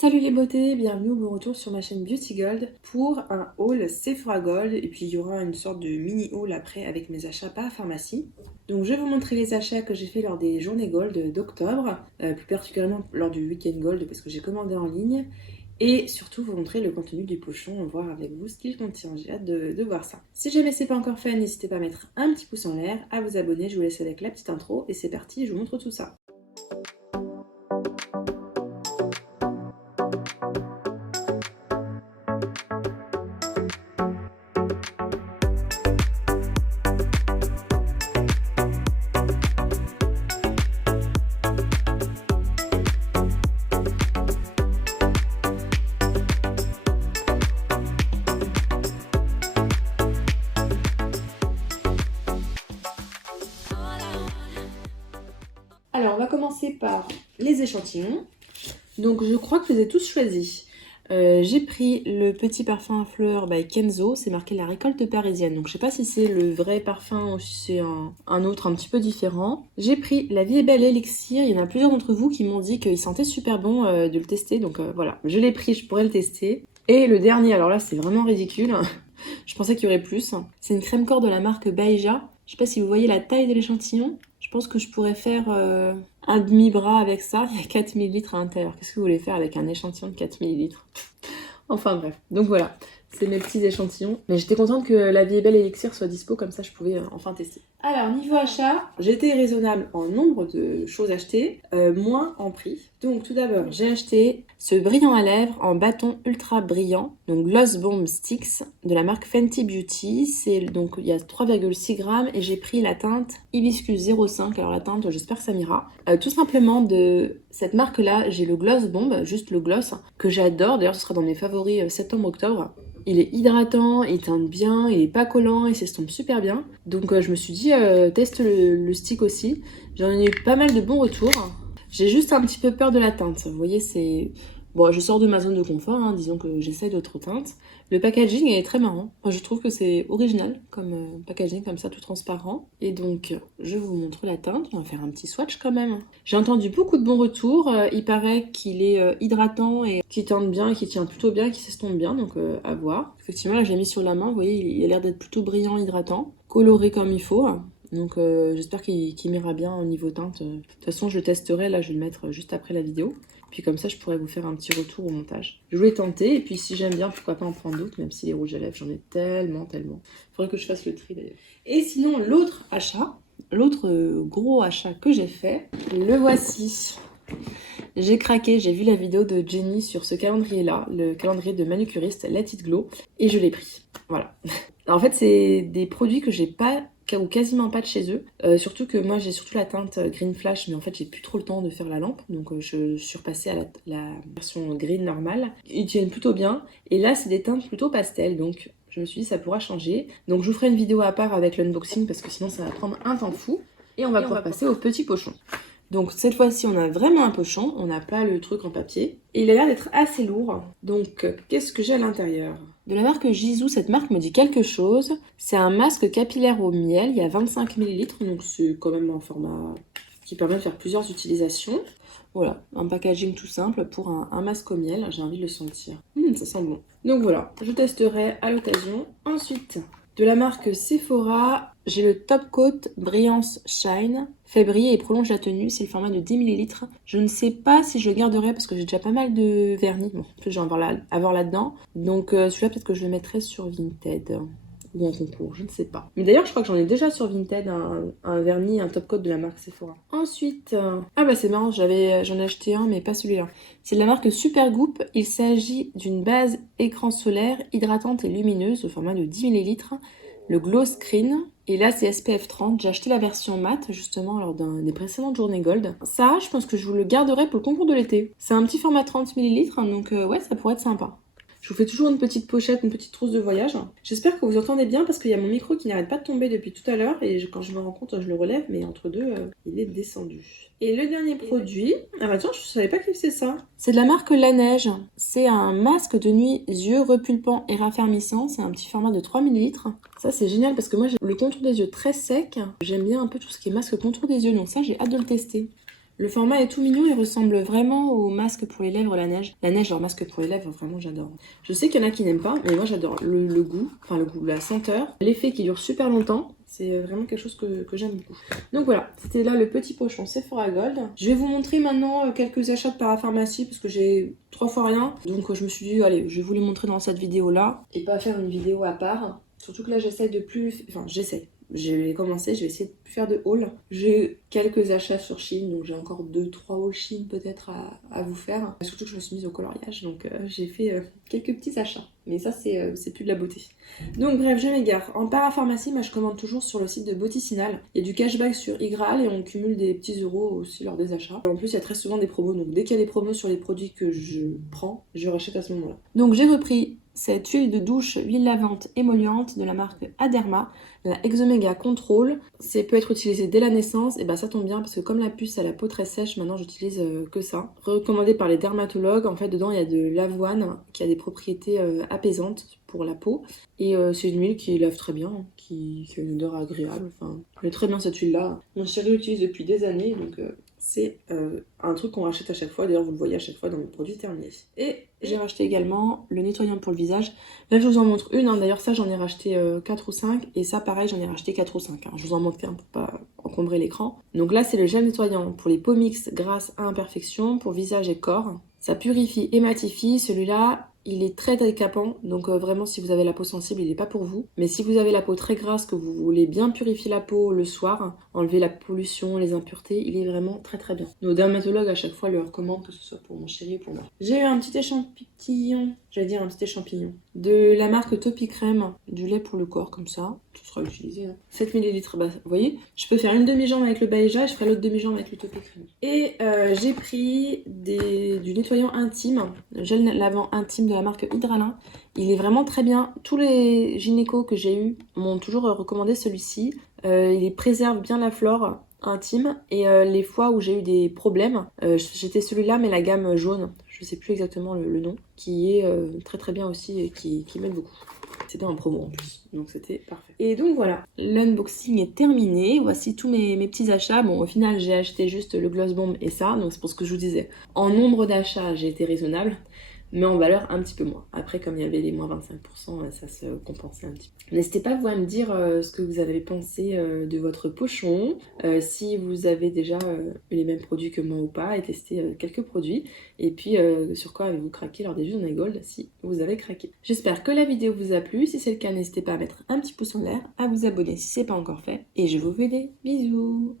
Salut les beautés, bienvenue au bon retour sur ma chaîne Beauty Gold pour un haul Sephora Gold et puis il y aura une sorte de mini haul après avec mes achats par pharmacie. Donc je vais vous montrer les achats que j'ai fait lors des journées Gold d'octobre, plus particulièrement lors du week-end Gold parce que j'ai commandé en ligne et surtout vous montrer le contenu du pochon, voir avec vous ce qu'il contient, j'ai hâte de voir ça. Si jamais c'est pas encore fait, n'hésitez pas à mettre un petit pouce en l'air, à vous abonner, je vous laisse avec la petite intro et c'est parti, je vous montre tout ça. Alors, on va commencer par les échantillons. Donc, je crois que je les ai tous choisis. J'ai pris le petit parfum à fleurs by Kenzo, c'est marqué la récolte parisienne. Donc, je sais pas si c'est le vrai parfum ou si c'est un autre un petit peu différent. J'ai pris la Vie est belle élixir. Il y en a plusieurs d'entre vous qui m'ont dit qu'il sentait super bon de le tester. Donc, voilà, je l'ai pris, je pourrais le tester. Et le dernier, alors là, c'est vraiment ridicule. Je pensais qu'il y aurait plus. C'est une crème corps de la marque Baeja. Je sais pas si vous voyez la taille de l'échantillon. Je pense que je pourrais faire un demi-bras avec ça. Il y a 4 ml à l'intérieur. Qu'est-ce que vous voulez faire avec un échantillon de 4 ml? Enfin bref. Donc voilà, c'est mes petits échantillons. Mais j'étais contente que la Vie est belle élixir soit dispo, comme ça je pouvais enfin tester. Alors niveau achat, j'ai été raisonnable en nombre de choses achetées, moins en prix. Donc tout d'abord, j'ai acheté ce brillant à lèvres en bâton ultra brillant, donc Gloss Bomb Sticks de la marque Fenty Beauty. Donc il y a 3,6 grammes et j'ai pris la teinte Hibiscus 05. Alors la teinte, j'espère que ça m'ira. Tout simplement de cette marque-là, j'ai le Gloss Bomb, juste le gloss, que j'adore. D'ailleurs, ce sera dans mes favoris septembre-octobre. Il est hydratant, il teinte bien, il est pas collant, il s'estompe super bien. Donc je me suis dit, teste le stick aussi. J'en ai eu pas mal de bons retours. J'ai juste un petit peu peur de la teinte. Vous voyez, c'est... Bon, je sors de ma zone de confort, hein, disons que j'essaie d'autres teintes. Le packaging est très marrant. Enfin, je trouve que c'est original comme packaging, comme ça, tout transparent. Et donc, je vous montre la teinte. On va faire un petit swatch quand même. J'ai entendu beaucoup de bons retours. Il paraît qu'il est hydratant et qu'il teinte bien, qu'il tient plutôt bien, qu'il s'estompe bien. Donc, à voir. Effectivement, là, je l'ai mis sur la main. Vous voyez, il a l'air d'être plutôt brillant, hydratant. Coloré comme il faut. Donc, j'espère qu'il m'ira bien au niveau teinte. De toute façon, je le testerai. Là, je vais le mettre juste après la vidéo. Puis comme ça, je pourrais vous faire un petit retour au montage. Je voulais tenter, et puis si j'aime bien, pourquoi pas en prendre d'autres, même si les rouges à lèvres, j'en ai tellement. Faudrait que je fasse le tri d'ailleurs. Et sinon, l'autre achat, l'autre gros achat que j'ai fait, le voici. J'ai craqué, j'ai vu la vidéo de Jenny sur ce calendrier-là, le calendrier de manucuriste Let It Glow, et je l'ai pris. Voilà. En fait, c'est des produits que j'ai pas ou quasiment pas de chez eux. Surtout que moi j'ai surtout la teinte Green Flash, mais en fait j'ai plus trop le temps de faire la lampe, donc je suis repassée à la version green normale. Ils tiennent plutôt bien, et là c'est des teintes plutôt pastel, donc je me suis dit ça pourra changer. Donc je vous ferai une vidéo à part avec l'unboxing parce que sinon ça va prendre un temps fou, et on va pouvoir passer au petit pochon. Donc cette fois-ci on a vraiment un pochon, on n'a pas le truc en papier, et il a l'air d'être assez lourd. Donc qu'est-ce que j'ai à l'intérieur ? De la marque Jisoo, cette marque me dit quelque chose. C'est un masque capillaire au miel, il y a 25 ml, donc c'est quand même un format qui permet de faire plusieurs utilisations. Voilà, un packaging tout simple pour un masque au miel, j'ai envie de le sentir. Ça sent bon. Donc voilà, je testerai à l'occasion. Ensuite, de la marque Sephora, j'ai le Top Coat Brillance Shine. Fait briller et prolonge la tenue, c'est le format de 10 ml. Je ne sais pas si je le garderai parce que j'ai déjà pas mal de vernis. Bon, en plus j'ai avoir là-dedans. Donc celui-là peut-être que je le mettrai sur Vinted. Ou en concours, je ne sais pas. Mais d'ailleurs je crois que j'en ai déjà sur Vinted un vernis, un top coat de la marque Sephora. Ensuite, ah bah c'est marrant, j'en ai acheté un mais pas celui-là. C'est de la marque Supergoop. Il s'agit d'une base écran solaire hydratante et lumineuse au format de 10 ml. Le Glow Screen. Et là, c'est SPF 30. J'ai acheté la version mat, justement, lors des précédentes journées Gold. Ça, je pense que je vous le garderai pour le concours de l'été. C'est un petit format 30 ml, donc ouais, ça pourrait être sympa. Je vous fais toujours une petite pochette, une petite trousse de voyage. J'espère que vous entendez bien parce qu'il y a mon micro qui n'arrête pas de tomber depuis tout à l'heure. Et quand je me rends compte, je le relève, mais entre deux, il est descendu. Et le dernier produit... Ah bah tiens, je savais pas que c'est ça. C'est de la marque La Neige. C'est un masque de nuit yeux repulpant et raffermissant. C'est un petit format de 3 ml. Ça, c'est génial parce que moi, j'ai le contour des yeux très sec. J'aime bien un peu tout ce qui est masque contour des yeux. Donc ça, j'ai hâte de le tester. Le format est tout mignon, il ressemble vraiment au masque pour les lèvres La Neige. La Neige, leur masque pour les lèvres, vraiment j'adore. Je sais qu'il y en a qui n'aiment pas, mais moi j'adore le goût, la senteur, l'effet qui dure super longtemps. C'est vraiment quelque chose que j'aime beaucoup. Donc voilà, c'était là le petit pochon Sephora Gold. Je vais vous montrer maintenant quelques achats de parapharmacie parce que j'ai 3 fois rien. Donc je me suis dit, allez, je vais vous les montrer dans cette vidéo-là et pas faire une vidéo à part. Surtout que là, j'essaie de plus... Enfin, j'essaie. J'ai commencé, je vais essayer de plus faire de haul. J'ai quelques achats sur Shein, donc j'ai encore 2-3 hauls Shein peut-être à vous faire. Surtout que je me suis mise au coloriage, donc j'ai fait quelques petits achats. Mais ça, c'est plus de la beauté. Donc bref, je m'égare. En parapharmacie, moi je commande toujours sur le site de Boticinal. Il y a du cashback sur Igral et on cumule des petits euros aussi lors des achats. En plus, il y a très souvent des promos, donc dès qu'il y a des promos sur les produits que je prends, je rachète à ce moment-là. Donc j'ai repris cette huile de douche, huile lavante émolliente de la marque Aderma, la Exomega Control. Ça peut être utilisé dès la naissance, et bah ça tombe bien parce que comme la puce a la peau très sèche, maintenant j'utilise que ça. Recommandé par les dermatologues, en fait dedans il y a de l'avoine qui a des propriétés apaisantes pour la peau. Et c'est une huile qui lave très bien, qui a une odeur agréable. Enfin, elle est très bien cette huile-là. Mon chéri l'utilise depuis des années, donc c'est un truc qu'on rachète à chaque fois. D'ailleurs, vous le voyez à chaque fois dans mes produits terminés. Et j'ai racheté également le nettoyant pour le visage. Là, je vous en montre une. D'ailleurs, ça, j'en ai racheté 4 ou 5. Et ça, pareil, j'en ai racheté 4 ou 5. Je vous en montre un pour pas encombrer l'écran. Donc là, c'est le gel nettoyant pour les peaux mixtes grasses à imperfection, pour visage et corps. Ça purifie et matifie. Celui-là, il est très décapant, donc vraiment si vous avez la peau sensible, il n'est pas pour vous. Mais si vous avez la peau très grasse, que vous voulez bien purifier la peau le soir, enlever la pollution, les impuretés, il est vraiment très très bien. Nos dermatologues à chaque fois le recommandent, que ce soit pour mon chéri ou pour moi. J'ai eu un petit échantillon, de la marque Topi Crème, du lait pour le corps comme ça. Ce sera utilisé. 7 ml, bah, vous voyez, je peux faire une demi-jambe avec le Baeja et je ferai l'autre demi-jambe avec le Topi Crème. Et j'ai pris du nettoyant intime, gel lavant intime de la marque Hydralin. Il est vraiment très bien. Tous les gynécos que j'ai eu m'ont toujours recommandé celui-ci. Il préserve bien la flore intime et les fois où j'ai eu des problèmes, j'étais celui-là mais la gamme jaune, je sais plus exactement le nom, qui est très très bien aussi et qui m'aide beaucoup. C'était en promo en plus, donc c'était parfait. Et donc voilà, l'unboxing est terminé. Voici tous mes petits achats. Bon, au final, j'ai acheté juste le Gloss Bomb et ça, donc c'est pour ce que je vous disais. En nombre d'achats, j'ai été raisonnable, mais en valeur un petit peu moins. Après, comme il y avait les moins 25%, ça se compensait un petit peu. N'hésitez pas, vous, à me dire ce que vous avez pensé de votre pochon, si vous avez déjà eu les mêmes produits que moi ou pas, et testé quelques produits, et puis sur quoi avez-vous craqué lors des Jeux de Gold, si vous avez craqué. J'espère que la vidéo vous a plu. Si c'est le cas, n'hésitez pas à mettre un petit pouce en l'air, à vous abonner si c'est pas encore fait, et je vous fais des bisous.